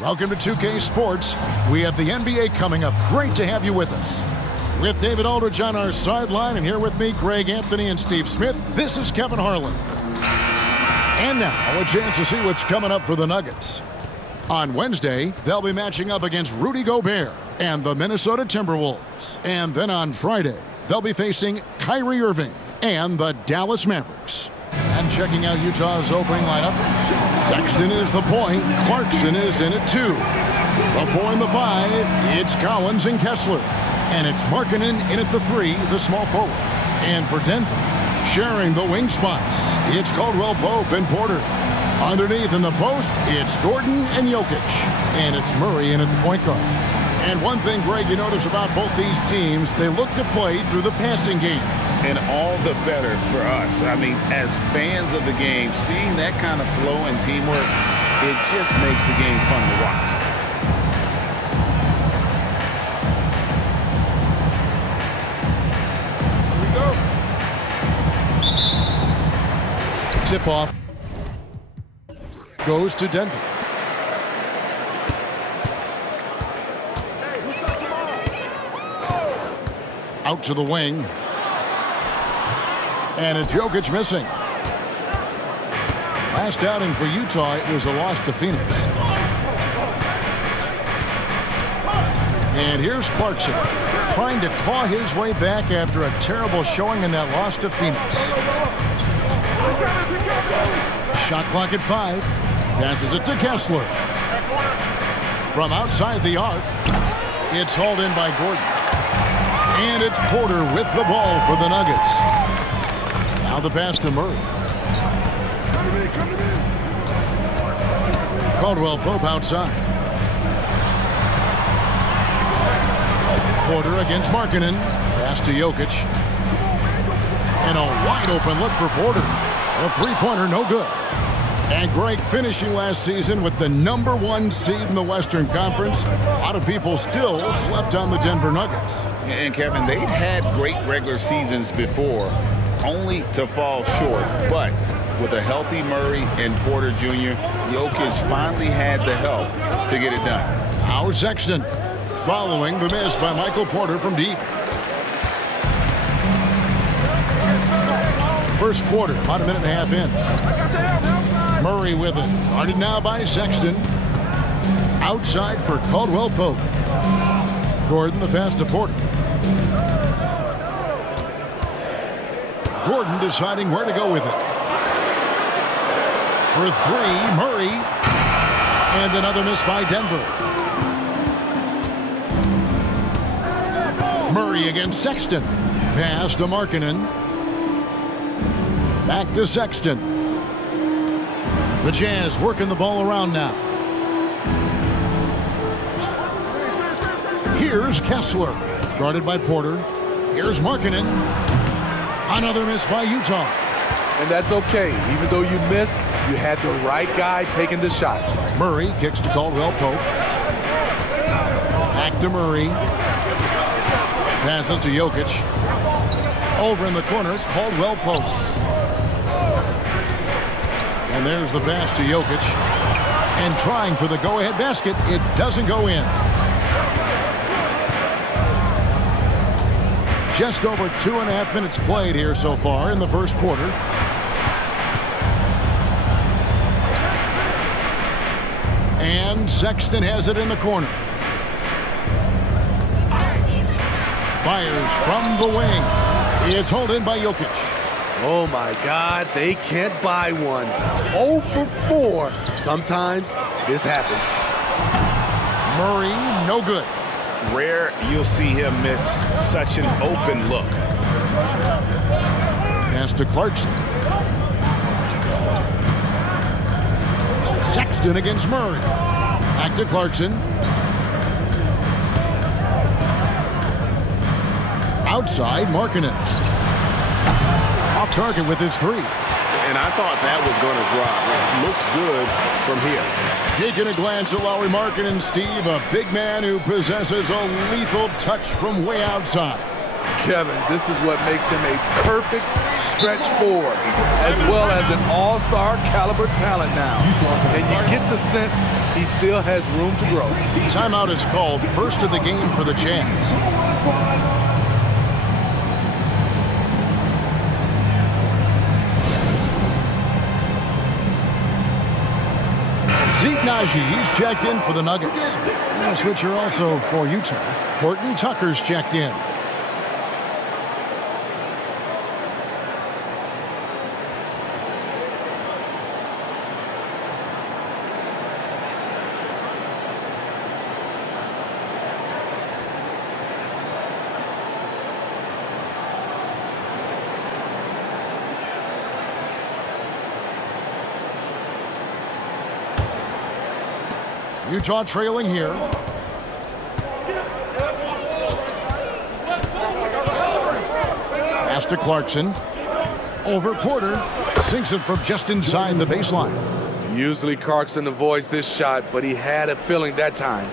Welcome to 2K Sports. We have the NBA coming up. Great to have you with us. With David Aldridge on our sideline, and here with me, Greg Anthony and Steve Smith, this is Kevin Harlan. And now, a chance to see what's coming up for the Nuggets. On Wednesday, they'll be matching up against Rudy Gobert and the Minnesota Timberwolves. And then on Friday, they'll be facing Kyrie Irving and the Dallas Mavericks. And checking out Utah's opening lineup, Sexton is the point, Clarkson is in at 2. The 4 and the 5, it's Collins and Kessler. And it's Markkanen in at the 3, the small forward. And for Denver, sharing the wing spots, it's Caldwell Pope and Porter. Underneath in the post, it's Gordon and Jokic. And it's Murray in at the point guard. And one thing, Greg, you notice about both these teams, they look to play through the passing game. And all the better for us. I mean, as fans of the game, seeing that kind of flow and teamwork, it just makes the game fun to watch. Here we go. Tip-off goes to Denver. Out to the wing. And it's Jokic missing. Last outing for Utah, it was a loss to Phoenix. And here's Clarkson, trying to claw his way back after a terrible showing in that loss to Phoenix. Shot clock at 5. Passes it to Kessler. From outside the arc, it's hauled in by Gordon. And it's Porter with the ball for the Nuggets. Now the pass to Murray. Caldwell Pope outside. Porter against Markkanen. Pass to Jokic. And a wide open look for Porter. A three-pointer, no good. And Greg, finishing last season with the #1 seed in the Western Conference, a lot of people still slept on the Denver Nuggets. And Kevin, they'd had great regular seasons before, only to fall short. But with a healthy Murray and Porter Jr., Jokic finally had the help to get it done. Now Sexton, following the miss by Michael Porter from deep. First quarter, about a minute and a half in. Murray with it. Guarded now by Sexton. Outside for Caldwell Pope. Gordon, the pass to Porter. Gordon deciding where to go with it. For 3, Murray. And another miss by Denver. Murray against Sexton. Pass to Markkanen. Back to Sexton. The Jazz working the ball around now. Here's Kessler. Guarded by Porter. Here's Markkanen. Another miss by Utah. And that's okay. Even though you miss, you had the right guy taking the shot. Murray kicks to Caldwell Pope. Back to Murray. Passes to Jokic. Over in the corner, Caldwell Pope. And there's the pass to Jokic. And trying for the go-ahead basket. It doesn't go in. Just over 2.5 minutes played here so far in the first quarter. And Sexton has it in the corner. Fires from the wing. It's hauled in by Jokic. Oh my God, they can't buy one. 0 for 4. Sometimes this happens. Murray, no good. Rare you'll see him miss such an open look. Pass to Clarkson. Sexton against Murray. Back to Clarkson. Outside, Markkanen. Off target with his 3. And I thought that was going to drop. It looked good from here. Taking a glance at Lauri Markkanen, Steve, a big man who possesses a lethal touch from way outside. Kevin, this is what makes him a perfect stretch forward, as well as an all-star caliber talent now. And you get the sense He still has room to grow. Timeout is called, first of the game for the Jazz. Zeke Najee's checked in for the Nuggets. And a switcher also for Utah. Horton Tucker's checked in. Utah trailing here. Pass to Clarkson. Over Porter. Sinks it from just inside the baseline. Usually Clarkson avoids this shot, but he had a feeling that time.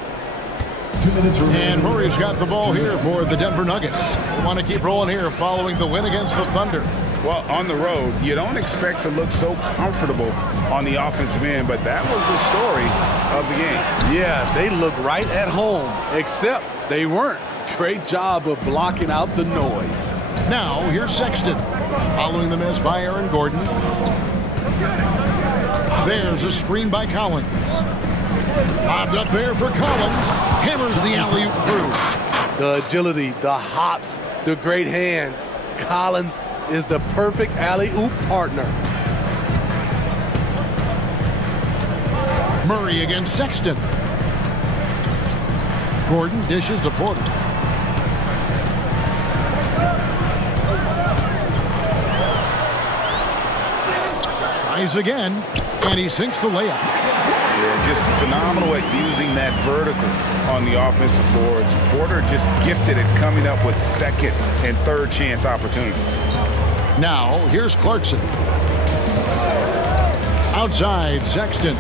And Murray's got the ball here for the Denver Nuggets. They want to keep rolling here following the win against the Thunder. Well, on the road, you don't expect to look so comfortable on the offensive end, but that was the story of the game. Yeah, they look right at home, except they weren't. Great job of blocking out the noise. Now, here's Sexton. Following the miss by Aaron Gordon. There's a screen by Collins. Lobbed up there for Collins. Hammers the alley-oop through. The agility, the hops, the great hands. Collins is the perfect alley-oop partner. Murray against Sexton. Gordon dishes to Porter. Tries again, and he sinks the layup. Yeah, just phenomenal at using that vertical on the offensive boards. Porter just gifted at coming up with second and third chance opportunities. Now, here's Clarkson. Outside, Sexton.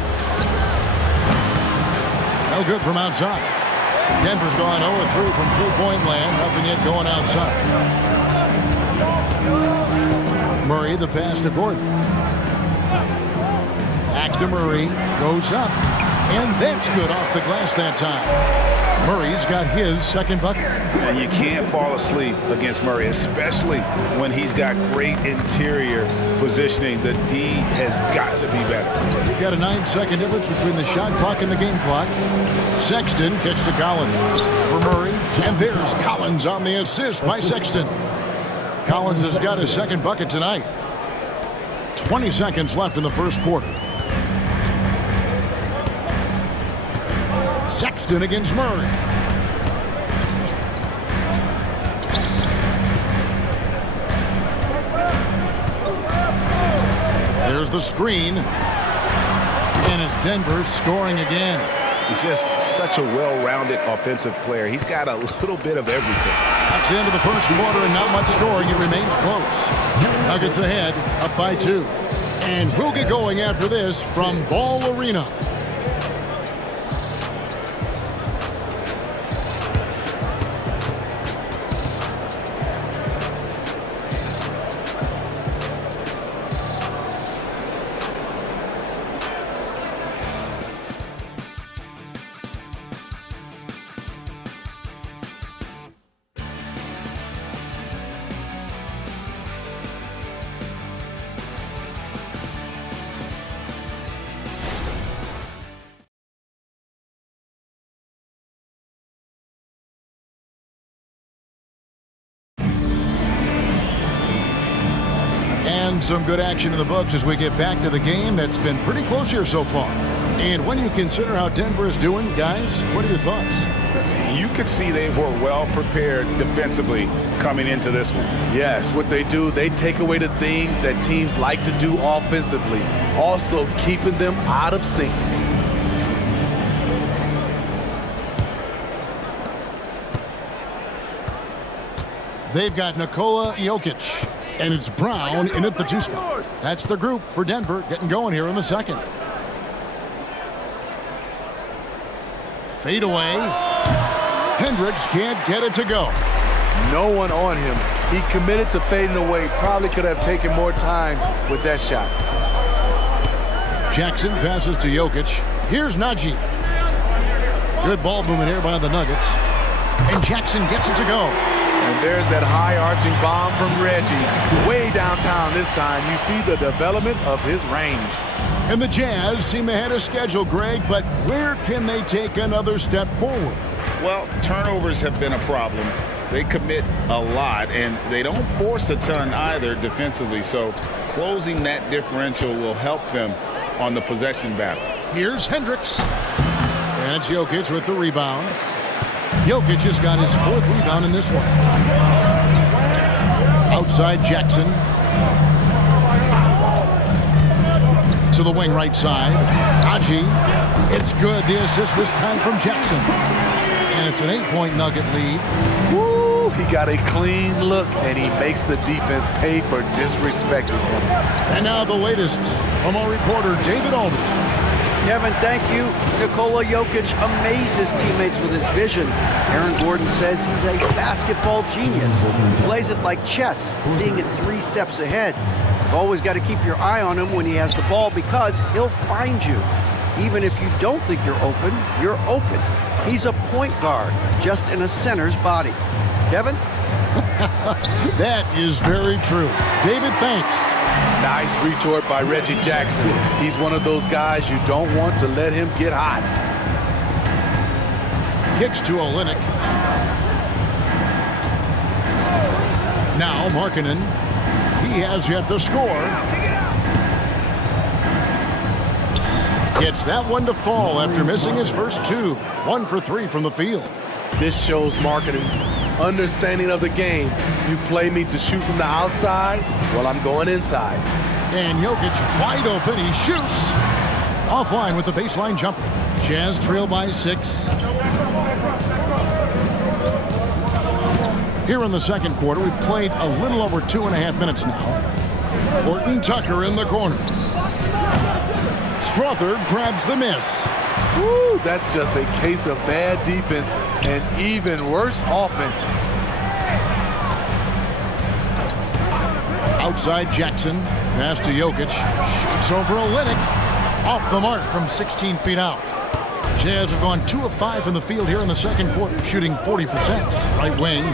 No good from outside. Denver's gone 0-3 from three-point land. Nothing yet going outside. Murray, the pass to Gordon. Back to Murray. Goes up. And that's good off the glass that time. Murray's got his second bucket. And you can't fall asleep against Murray, especially when he's got great interior positioning. The D has got to be better. You've got a 9-second difference between the shot clock and the game clock. Sexton gets to Collins for Murray. And there's Collins on the assist by Sexton. Collins has got his second bucket tonight. 20 seconds left in the first quarter. Sexton against Murray. There's the screen. And it's Denver scoring again. He's just such a well-rounded offensive player. He's got a little bit of everything. That's the end of the first quarter and not much scoring. It remains close. Nuggets ahead, up by 2. And we'll get going after this from Ball Arena. And some good action in the books as we get back to the game that's been pretty close here so far. And when you consider how Denver is doing, guys, what are your thoughts? You could see they were well prepared defensively coming into this one. Yes, what they do, they take away the things that teams like to do offensively, also keeping them out of sync. They've got Nikola Jokic. And it's Brown in at the 2 spot. That's the group for Denver getting going here in the second. Fade away. Hendricks can't get it to go. No one on him. He committed to fading away. Probably could have taken more time with that shot. Jackson passes to Jokic. Here's Najee. Good ball movement here by the Nuggets. And Jackson gets it to go. And there's that high-arching bomb from Reggie. Way downtown this time. You see the development of his range. And the Jazz seem ahead of schedule, Greg, but where can they take another step forward? Well, turnovers have been a problem. They commit a lot, and they don't force a ton either defensively. So closing that differential will help them on the possession battle. Here's Hendricks. And it's Jokic with the rebound. Jokic just got his 4th rebound in this one. Outside Jackson. To the wing right side. Najee. It's good. The assist this time from Jackson. And it's an 8-point Nugget lead. Woo! He got a clean look, and he makes the defense pay for disrespecting him. And now the latest from our reporter, David Aldridge. Kevin, thank you. Nikola Jokic amazes teammates with his vision. Aaron Gordon says he's a basketball genius. He plays it like chess, seeing it 3 steps ahead. You've always got to keep your eye on him when he has the ball because he'll find you. Even if you don't think you're open, you're open. He's a point guard, just in a center's body. Kevin? That is very true. David, thanks. Nice retort by Reggie Jackson. He's one of those guys you don't want to let him get hot. Kicks to Olynyk. Now Markkanen. He has yet to score. Gets that one to fall after missing his first 2. 1 for 3 from the field. This shows Markkanen's understanding of the game. You play me to shoot from the outside, well, I'm going inside. And Jokic wide open. He shoots. Offline with the baseline jumper. Jazz trail by 6. Here in the second quarter, we've played a little over 2.5 minutes now. Horton Tucker in the corner. Struthers grabs the miss. Woo, that's just a case of bad defense and even worse offense. Outside Jackson. Pass to Jokic. Shoots over Olynyk. Off the mark from 16 feet out. Jazz have gone 2 of 5 from the field here in the second quarter, shooting 40%. Right wing.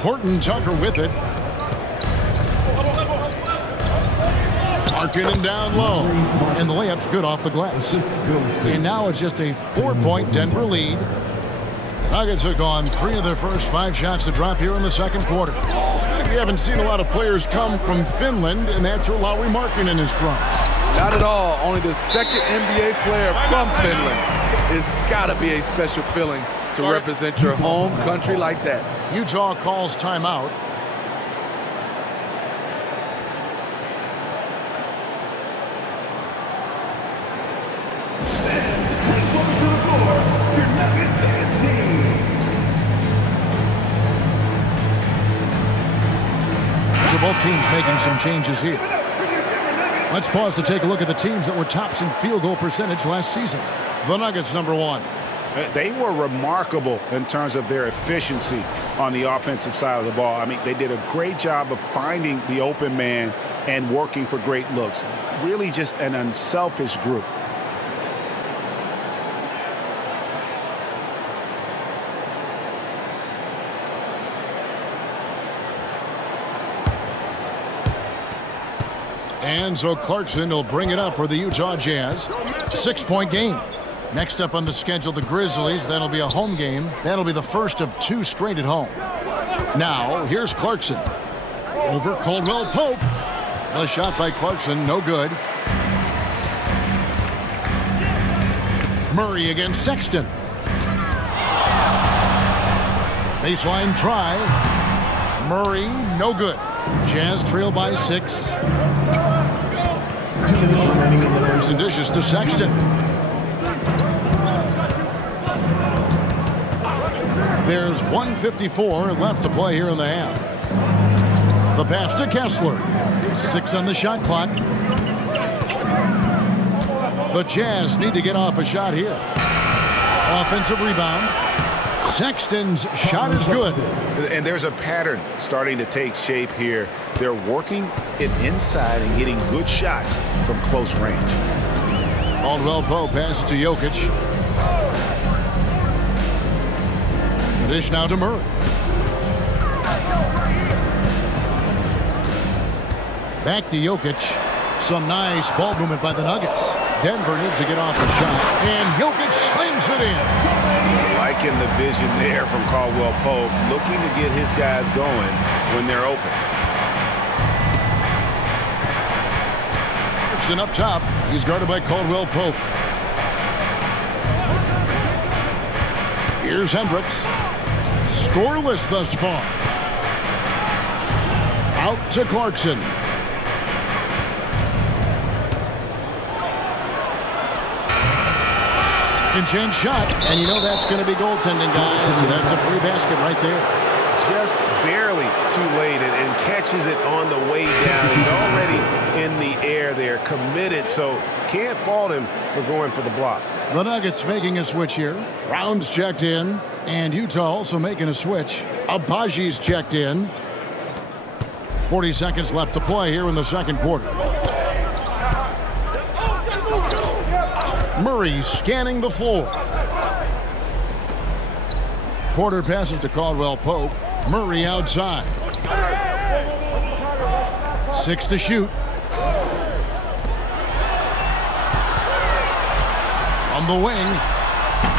Horton Tucker with it. Markkanen down low. And the layup's good off the glass. And now it's just a 4-point Denver lead. Nuggets have gone 3 of their first 5 shots to drop here in the second quarter. We haven't seen a lot of players come from Finland, and that's where Lauri Markkanen is from. Not at all. Only the second NBA player from Finland. It's got to be a special feeling to represent your home country like that. Utah calls timeout. So both teams making some changes here. Let's pause to take a look at the teams that were tops in field goal percentage last season. The Nuggets, number 1. They were remarkable in terms of their efficiency on the offensive side of the ball. I mean, they did a great job of finding the open man and working for great looks. Really just an unselfish group. And so Clarkson will bring it up for the Utah Jazz. 6-point game. Next up on the schedule, the Grizzlies. That'll be a home game. That'll be the first of 2 straight at home. Now, here's Clarkson. Over Caldwell Pope. The shot by Clarkson, no good. Murray against Sexton. Baseline try. Murray, no good. Jazz trail by 6. Brings and dishes to Sexton. There's 1:54 left to play here in the half. The pass to Kessler. 6 on the shot clock. The Jazz need to get off a shot here. Offensive rebound. Sexton's shot is good. And there's a pattern starting to take shape here. They're working it inside and getting good shots from close range. Caldwell Pope passes to Jokic. The dish now to Murray. Back to Jokic. Some nice ball movement by the Nuggets. Denver needs to get off the shot, and Jokic slams it in. Liking the vision there from Caldwell Pope, looking to get his guys going when they're open. Clarkson up top. He's guarded by Caldwell Pope. Here's Hendricks. Scoreless thus far. Out to Clarkson. Second chance shot, and you know that's going to be goaltending, guys. So that's a free basket right there. Just barely too late and catches it on the way down. He's already in the air there, committed, so can't fault him for going for the block. The Nuggets making a switch here. Brown's checked in, and Utah also making a switch. Abaji's checked in. 40 seconds left to play here in the second quarter. Murray scanning the floor. Porter passes to Caldwell Pope. Murray outside. 6 to shoot. From the wing.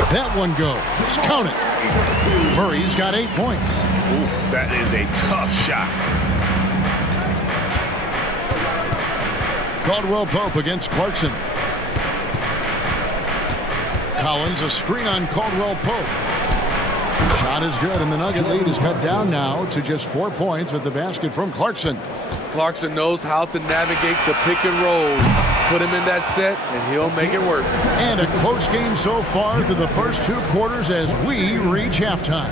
That one goes. Count it. Murray's got 8 points. Ooh, that is a tough shot. Caldwell Pope against Clarkson. Collins, a screen on Caldwell Pope. Shot is good, and the Nugget lead is cut down now to just 4 points with the basket from Clarkson. Clarkson knows how to navigate the pick and roll. Put him in that set, and he'll make it work. And a close game so far through the first 2 quarters as we reach halftime.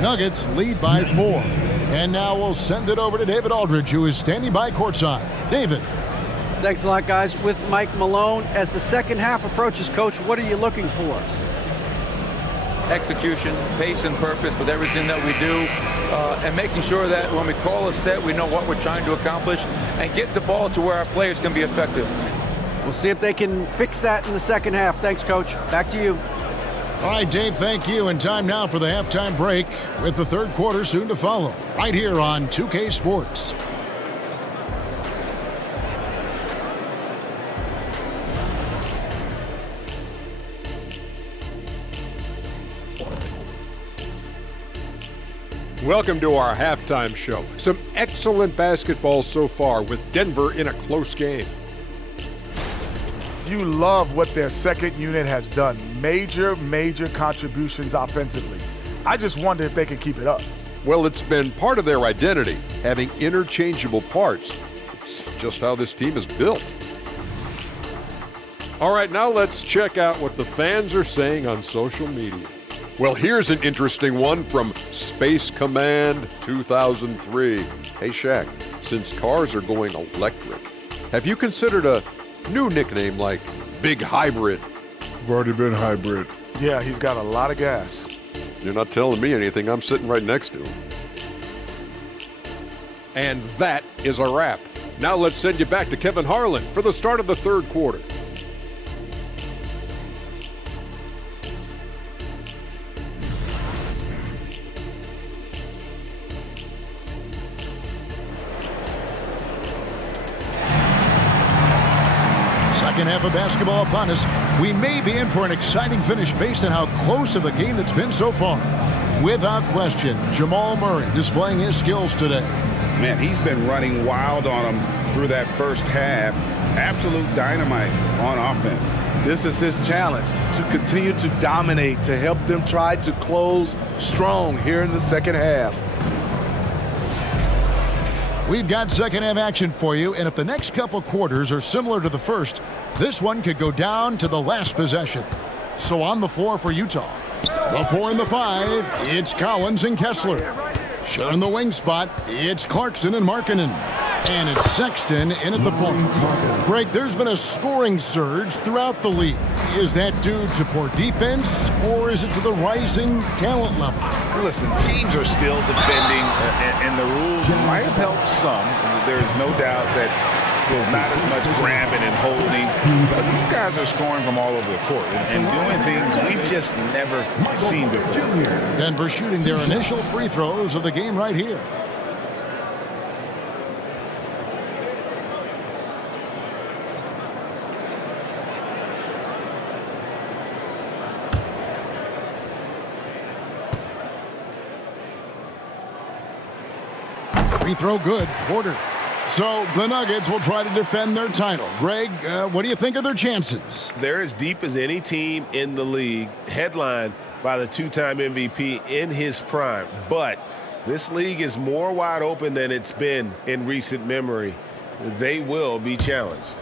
Nuggets lead by 4. And now we'll send it over to David Aldridge, who is standing by courtside. David. Thanks a lot, guys. With Mike Malone, as the second half approaches, Coach, what are you looking for? Execution, pace, and purpose with everything that we do, and making sure that when we call a set, we know what we're trying to accomplish and get the ball to where our players can be effective. We'll see if they can fix that in the second half. Thanks, Coach. Back to you. All right, Dave, thank you. And time now for the halftime break with the third quarter soon to follow right here on 2K Sports. Welcome to our halftime show. Some excellent basketball so far with Denver in a close game. You love what their second unit has done. Major contributions offensively. I just wonder if they can keep it up. Well, it's been part of their identity, having interchangeable parts. It's just how this team is built. All right, now let's check out what the fans are saying on social media. Well, here's an interesting one from Space Command 2003. Hey, Shaq, since cars are going electric, have you considered a new nickname like Big Hybrid? I've already been hybrid. Yeah, he's got a lot of gas. You're not telling me anything. I'm sitting right next to him. And that is a wrap. Now let's send you back to Kevin Harlan for the start of the third quarter. Second half of basketball upon us. We may be in for an exciting finish based on how close of a game that's been so far. Without question, Jamal Murray displaying his skills today. Man, he's been running wild on them through that first half. Absolute dynamite on offense. This is his challenge, to continue to dominate, to help them try to close strong here in the second half. We've got second half action for you, and if the next couple quarters are similar to the first, this one could go down to the last possession. So on the floor for Utah. The 4 and the 5, it's Collins and Kessler. Sharing the wing spot, it's Clarkson and Markkanen. And it's Sexton in at the point. Greg, there's been a scoring surge throughout the league. Is that due to poor defense, or is it to the rising talent level? Listen, teams are still defending, and the rules might have helped some. There's no doubt that there's not as much grabbing and holding, but these guys are scoring from all over the court and doing things we've just never seen before. Denver shooting their initial free throws of the game right here. Free throw good. Porter. So the Nuggets will try to defend their title. Greg, what do you think of their chances? They're as deep as any team in the league, headlined by the two-time MVP in his prime. But this league is more wide open than it's been in recent memory. They will be challenged.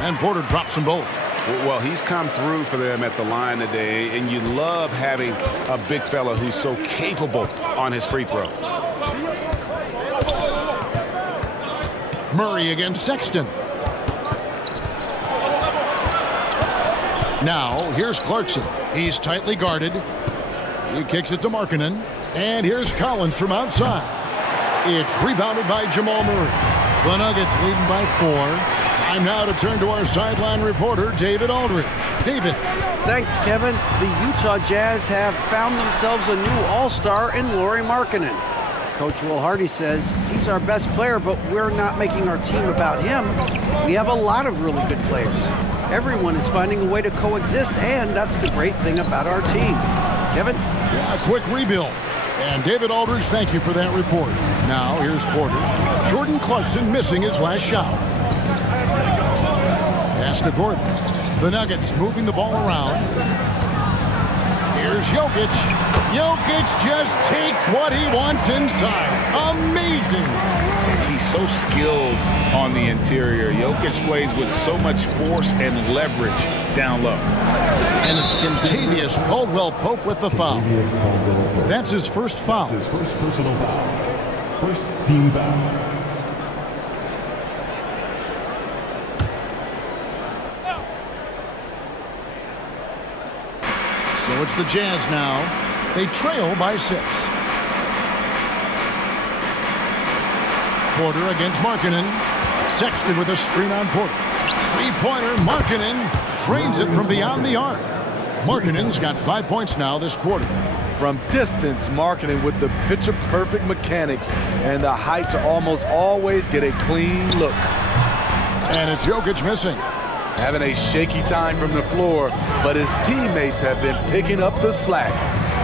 And Porter drops them both. Well, he's come through for them at the line today, and you love having a big fella who's so capable on his free throw. Murray against Sexton. Now, here's Clarkson. He's tightly guarded. He kicks it to Markkanen. And here's Collins from outside. It's rebounded by Jamal Murray. The Nuggets leading by 4. Time now to turn to our sideline reporter, David Aldridge. David. Thanks, Kevin. The Utah Jazz have found themselves a new all-star in Lauri Markkanen. Coach Will Hardy says he's our best player, but we're not making our team about him. We have a lot of really good players. Everyone is finding a way to coexist, and that's the great thing about our team. Kevin? Yeah, a quick rebuild. And David Aldridge, thank you for that report. Now, here's Porter. Jordan Clarkson missing his last shot. Pass to Gordon. The Nuggets moving the ball around. Here's Jokic. Jokic just takes what he wants inside. Amazing. He's so skilled on the interior. Jokic plays with so much force and leverage down low. And it's Kentavious Caldwell-Pope with the foul. That's his first foul. His first personal foul. First team foul. So it's the Jazz now. They trail by 6. Porter against Markkanen. Sexton with a screen on Porter. Three-pointer. Markkanen drains it from beyond the arc. Markkanen's got 5 points now this quarter. From distance, Markkanen with the picture-perfect mechanics and the height to almost always get a clean look. And it's Jokic missing. Having a shaky time from the floor, but his teammates have been picking up the slack.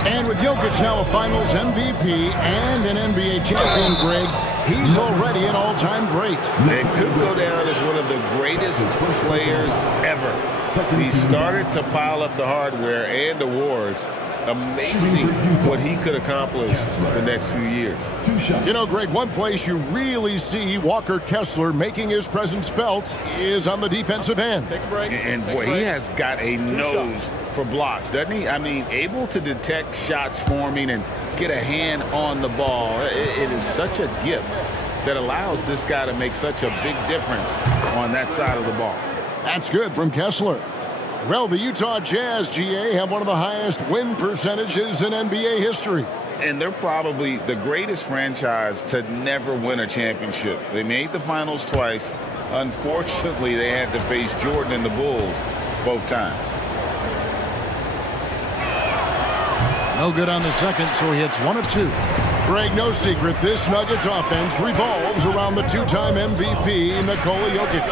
And with Jokic now a Finals MVP and an NBA champion, Greg, he's already an all-time great. And could go down as one of the greatest players ever. He started to pile up the hardware and awards. Amazing what he could accomplish the next few years. You know, Greg, one place you really see Walker Kessler making his presence felt is on the defensive end. Take a break. And boy, he has got a nose for blocks, doesn't he? I mean, able to detect shots forming and get a hand on the ball. It is such a gift that allows this guy to make such a big difference on that side of the ball. That's good from Kessler. Well, the Utah Jazz, GA, have one of the highest win percentages in NBA history. And they're probably the greatest franchise to never win a championship. They made the finals twice. Unfortunately, they had to face Jordan and the Bulls both times. No good on the second, so he hits 1 of 2. Greg, no secret, this Nuggets offense revolves around the two-time MVP, Nikola Jokic.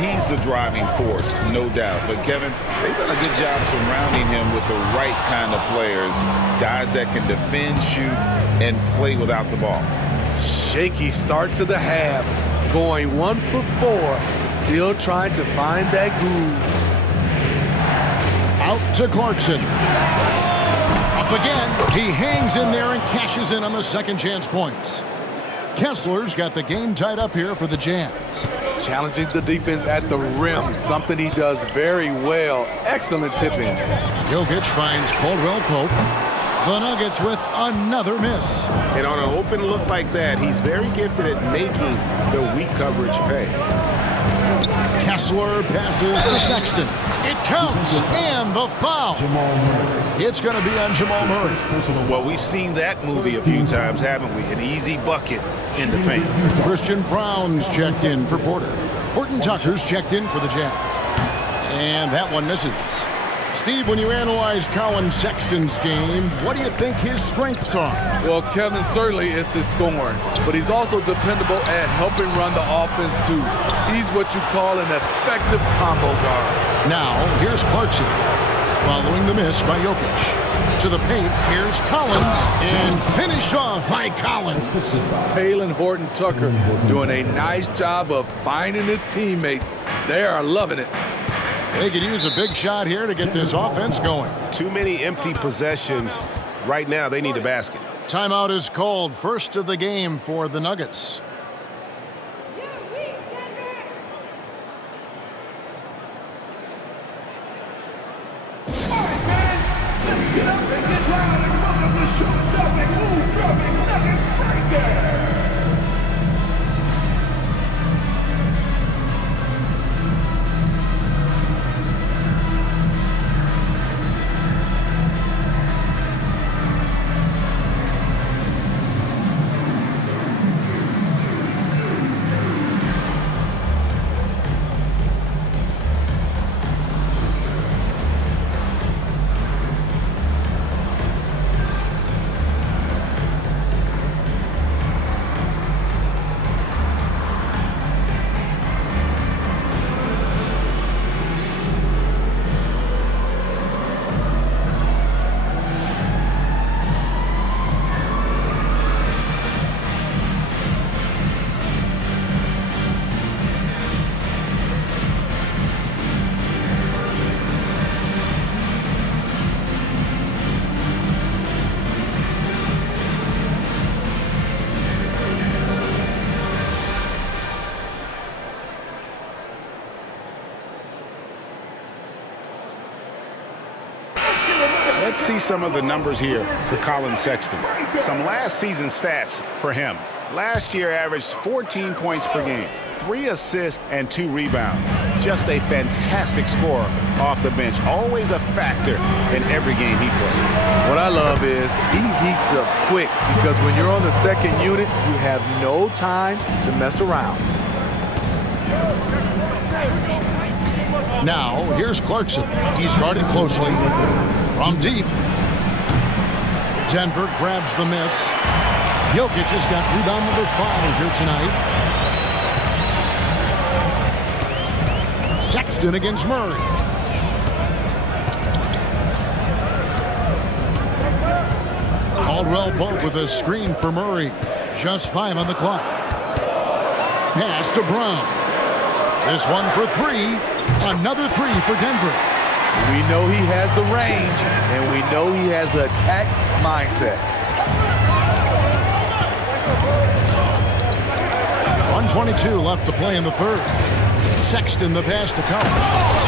He's the driving force, no doubt. But, Kevin, they've done a good job surrounding him with the right kind of players, guys that can defend, shoot, and play without the ball. Shaky start to the half, going 1 for 4, still trying to find that groove. Out to Clarkson. Up again. He hangs in there and cashes in on the second chance points. Kessler's got the game tied up here for the Jazz. Challenging the defense at the rim, something he does very well. Excellent tip-in. Jokic finds Caldwell-Pope. The Nuggets with another miss. And on an open look like that, he's very gifted at making the weak coverage pay. Kessler passes to Sexton. It counts, and the foul. It's going to be on Jamal Murray. Well, we've seen that movie a few times, haven't we? An easy bucket in the paint. Christian Brown's checked in for Porter. Horton Tucker's checked in for the Jazz. And that one misses. Steve, when you analyze Colin Sexton's game, what do you think his strengths are? Well, Kevin, certainly it's his scoring, but he's also dependable at helping run the offense, too. He's what you call an effective combo guard. Now, here's Clarkson, following the miss by Jokic. To the paint, here's Collins, and finished off by Collins. Taylor Horton Tucker doing a nice job of finding his teammates. They are loving it. They could use a big shot here to get this offense going. Too many empty possessions. Right now, they need a basket. Timeout is called. First of the game for the Nuggets. Let's see some of the numbers here for Colin Sexton. Some last season stats for him. Last year averaged 14 points per game, 3 assists, and 2 rebounds. Just a fantastic scorer off the bench. Always a factor in every game he plays. What I love is he heats up quick because when you're on the second unit, you have no time to mess around. Now, here's Clarkson. He's guarded closely from deep. Denver grabs the miss. Jokic has got rebound number 5 here tonight. Sexton against Murray. Caldwell Pope with a screen for Murray. Just 5 on the clock. Pass to Brown. This one for 3. Another 3 for Denver. We know he has the range, and we know he has the attack mindset. 1:22 left to play in the third. Sexton the pass to Collins.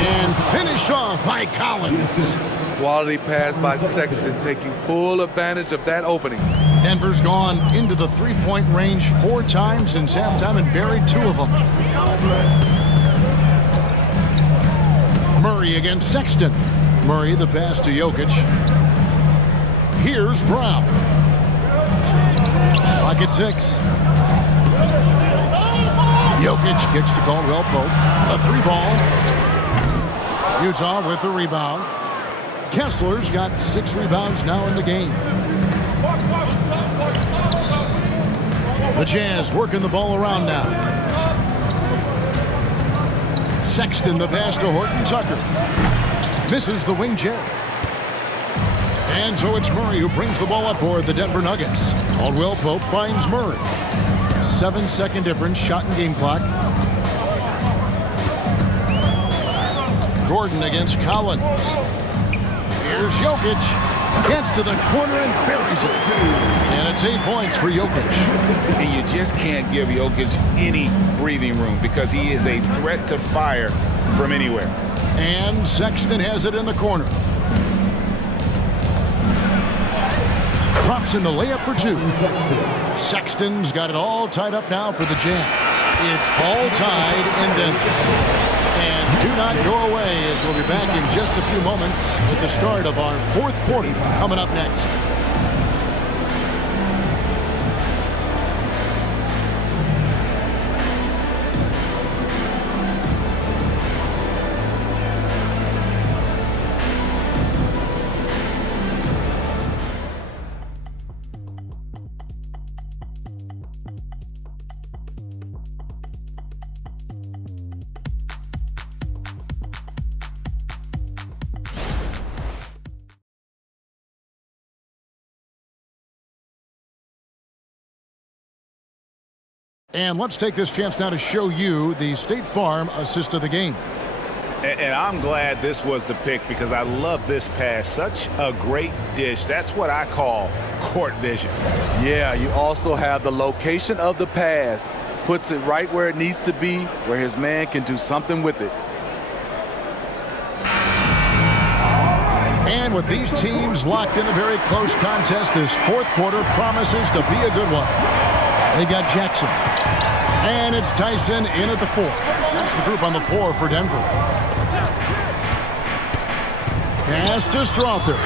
And finished off by Collins. Quality pass by Sexton, taking full advantage of that opening. Denver's gone into the three-point range 4 times since halftime and buried 2 of them. Murray against Sexton. Murray the pass to Jokic. Here's Brown. Clock at 6. Jokic kicks to Caldwell Pope. A 3-ball. Utah with the rebound. Kessler's got 6 rebounds now in the game. The Jazz working the ball around now. Sexton the pass to Horton Tucker. Misses the wing J. And so it's Murray who brings the ball up for the Denver Nuggets. Caldwell Pope finds Murray. 7-second difference, shot and game clock. Gordon against Collins. Here's Jokic. Gets to the corner and buries it. And it's 8 points for Jokic. And you just can't give Jokic any breathing room because he is a threat to fire from anywhere. And Sexton has it in the corner. Drops in the layup for two. Sexton's got it all tied up now for the Jazz. It's all tied in Denver. And do not go away, as we'll be back in just a few moments with the start of our fourth quarter coming up next. And let's take this chance now to show you the State Farm assist of the game. And I'm glad this was the pick because I love this pass. Such a great dish. That's what I call court vision. Yeah, you also have the location of the pass. Puts it right where it needs to be, where his man can do something with it. And with these teams locked in a very close contest, this fourth quarter promises to be a good one. They've got Jackson. And it's Tyson in at the 4. That's the group on the floor for Denver. Pass to Strother.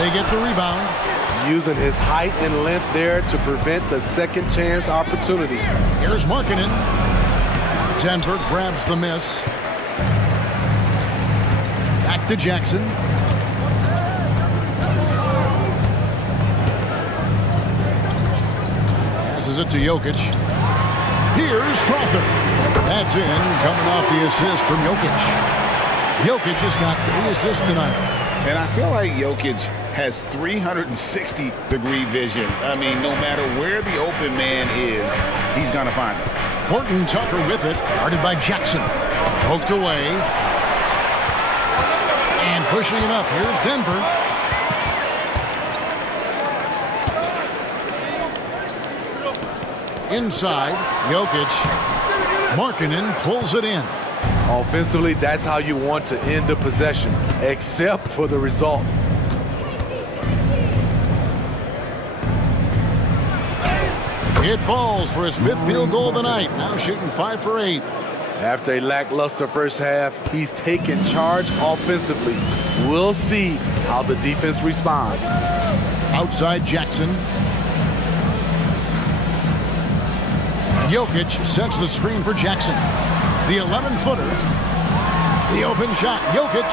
They get the rebound. Using his height and length there to prevent the second chance opportunity. Here's Markkanen. Denver grabs the miss. Back to Jackson. Passes it to Jokic. Here's Strother. That's in, coming off the assist from Jokic. Jokic has got 3 assists tonight. And I feel like Jokic has 360-degree vision. I mean, no matter where the open man is, he's going to find him. Horton Tucker with it, guarded by Jackson. Poked away. And pushing it up. Here's Denver. Inside, Jokic. Markkanen pulls it in. Offensively, that's how you want to end the possession, except for the result. It falls for his 5th field goal of the night. Now shooting 5 for 8. After a lackluster first half, he's taken charge offensively. We'll see how the defense responds. Outside Jackson. Jokic sets the screen for Jackson. The 11-footer. The open shot. Jokic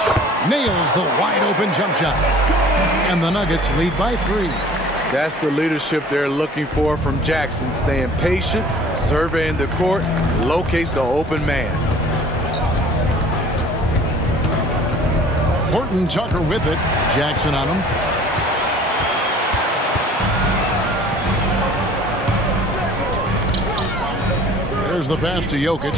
nails the wide-open jump shot. And the Nuggets lead by 3. That's the leadership they're looking for from Jackson. Staying patient, surveying the court, locates the open man. Horton Tucker with it. Jackson on him. There's the pass to Jokic.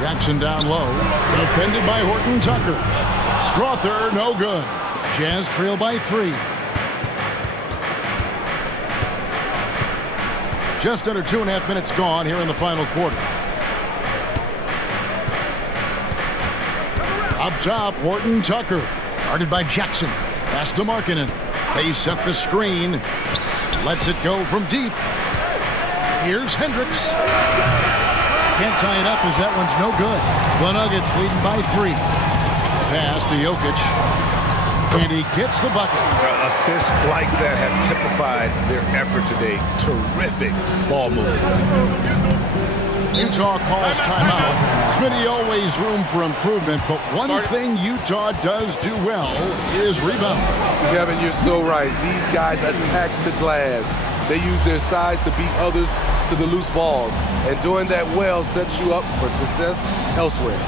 Jackson down low. Defended by Horton Tucker. Strother, no good. Jazz trail by 3. Just under 2.5 minutes gone here in the final quarter. Up top, Horton Tucker. Guarded by Jackson. Pass to Markkanen. They set the screen. Lets it go from deep. Here's Hendricks. Can't tie it up as that one's no good. The Nuggets leading by 3. Pass to Jokic. And he gets the bucket. Assists like that have typified their effort today. Terrific ball movement. Utah calls timeout. Smitty, always room for improvement, but one thing Utah does do well is rebound. Kevin, you're so right. These guys attack the glass. They use their size to beat others to the loose balls. And doing that well sets you up for success elsewhere.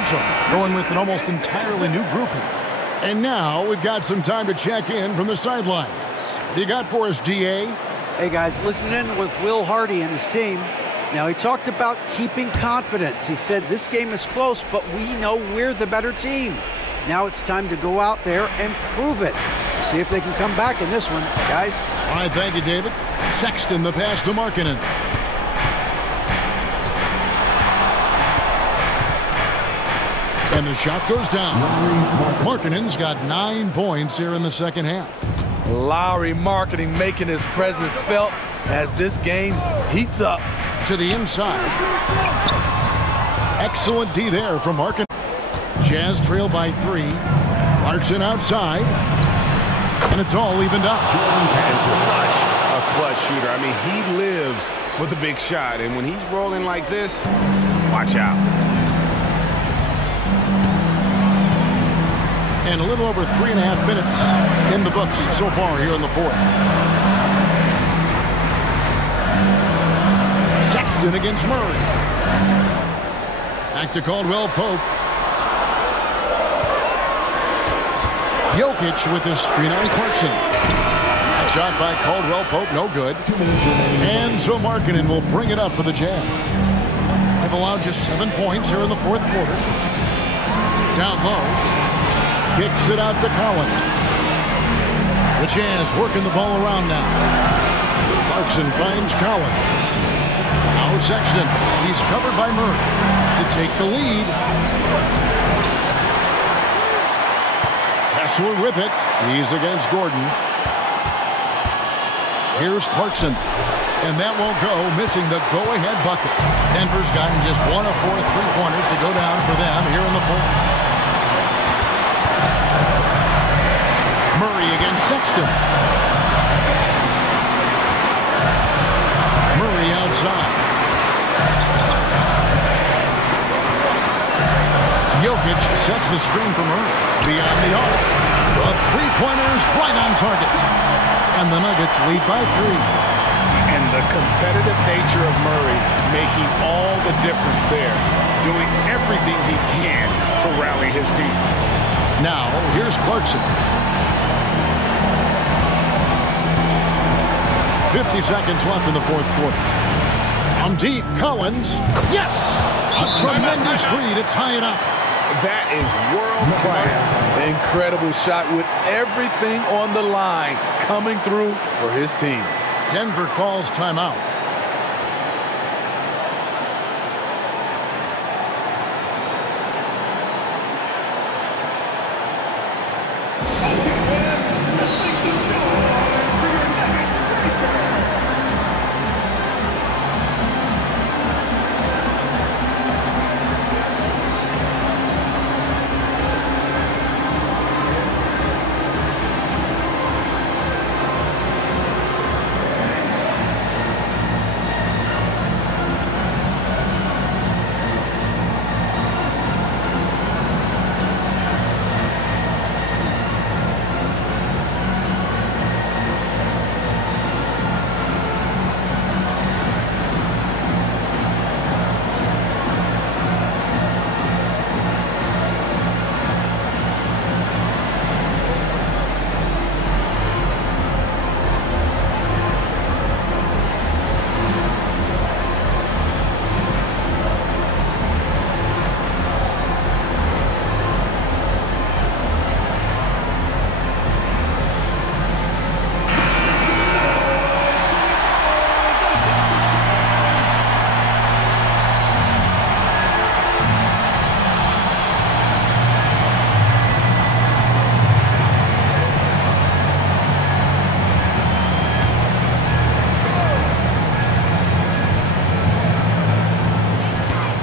Utah going with an almost entirely new group here. And now we've got some time to check in from the sidelines. What do you got for us, GA? Hey, guys, listen in with Will Hardy and his team. Now, he talked about keeping confidence. He said this game is close, but we know we're the better team. Now it's time to go out there and prove it. See if they can come back in this one, guys. All right, thank you, David. Sexton, the pass to Markkanen. And the shot goes down. Markkanen's got 9 points here in the second half. Lauri Markkanen making his presence felt as this game heats up. To the inside. Excellent D there from Markkanen. Jazz trail by 3. Clarkson outside. And it's all evened up. And such a clutch shooter. I mean, he lives with a big shot. And when he's rolling like this, watch out. And a little over 3.5 minutes in the books so far here in the fourth. Sexton against Murray. Back to Caldwell Pope. Jokic with his screen on Clarkson. That shot by Caldwell Pope, no good. And so Markkanen will bring it up for the Jazz. They've allowed just 7 points here in the fourth quarter. Down low. Kicks it out to Collins. The Jazz working the ball around now. Clarkson finds Collins. Now Sexton. He's covered by Murray to take the lead. Kessler with it. He's against Gordon. Here's Clarkson. And that won't go, missing the go-ahead bucket. Denver's gotten just 1 of 4 3-pointers to go down for them here in the fourth. Murray against Sexton. Murray outside. Jokic sets the screen for Murray. Beyond the arc. The three-pointers right on target. And the Nuggets lead by 3. And the competitive nature of Murray making all the difference there. Doing everything he can to rally his team. Now, here's Clarkson. 50 seconds left in the fourth quarter. On deep, Collins. Yes! A tremendous three to tie it up. That is world class. Incredible shot with everything on the line coming through for his team. Denver calls timeout.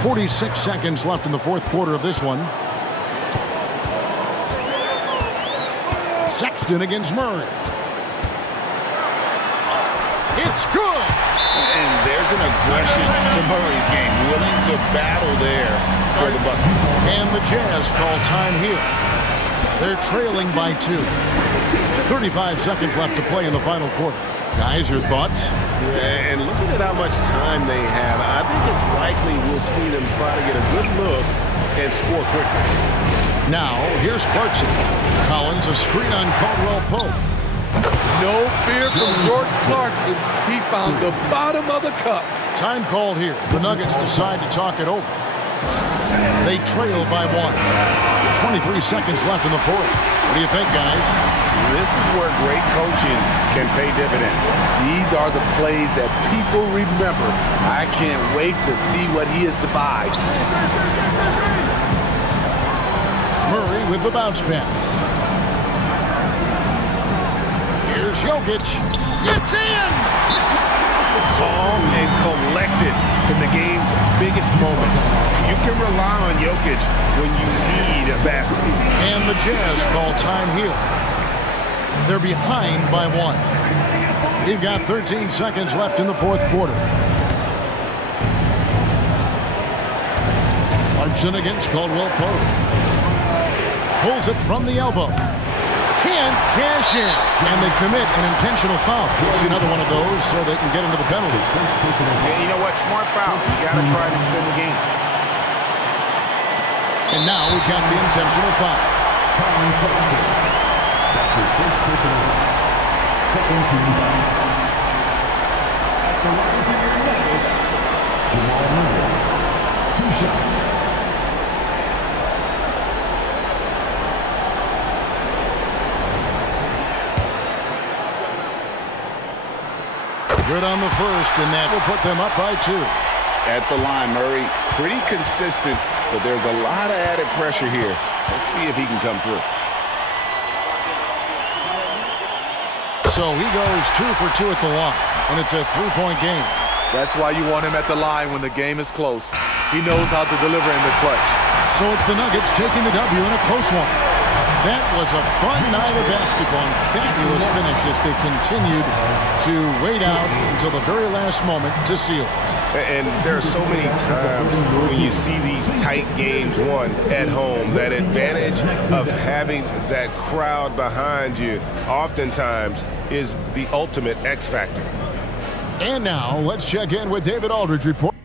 .46 seconds left in the fourth quarter of this one. Sexton against Murray. It's good! And there's an aggression to Murray's game, willing to battle there for the bucket. And the Jazz call time here. They're trailing by 2. 35 seconds left to play in the final quarter. Guys, your thoughts? Yeah, and looking at how much time they have, I think it's likely we'll see them try to get a good look and score quickly. Now, here's Clarkson. Collins, a screen on Caldwell Pope. No fear from Jordan Clarkson. He found the bottom of the cup. Time called here. The Nuggets decide to talk it over. They trail by 1. 23 seconds left in the fourth. What do you think, guys? This is where great coaching can pay dividends. These are the plays that people remember. I can't wait to see what he has devised. Murray with the bounce pass. Here's Jokic. It's in! Calm and collected in the game's biggest moments. You can rely on Jokic when you need a basket. And the Jazz call time here. They're behind by 1. We've got 13 seconds left in the fourth quarter. Clarkson against Caldwell Pope. Pulls it from the elbow. Can't cash in. And they commit an intentional foul. We'll see another one of those so they can get into the penalties. Yeah, you know what? Smart foul. You got to try and extend the game. And now we've got the intentional foul. That's his first personal foul. Second team foul. At the line for your Nuggets, Jamal Murray. 2 shots. Good on the first, and that will put them up by 2. At the line, Murray, pretty consistent, but there's a lot of added pressure here. Let's see if he can come through. So he goes 2 for 2 at the line, and it's a 3-point game. That's why you want him at the line when the game is close. He knows how to deliver in the clutch. So it's the Nuggets taking the W in a close one. That was a fun night of basketball and fabulous finish as they continued to wait out until the very last moment to seal it. And there are so many times when you see these tight games won at home, that advantage of having that crowd behind you oftentimes is the ultimate X factor. And now let's check in with David Aldridge report.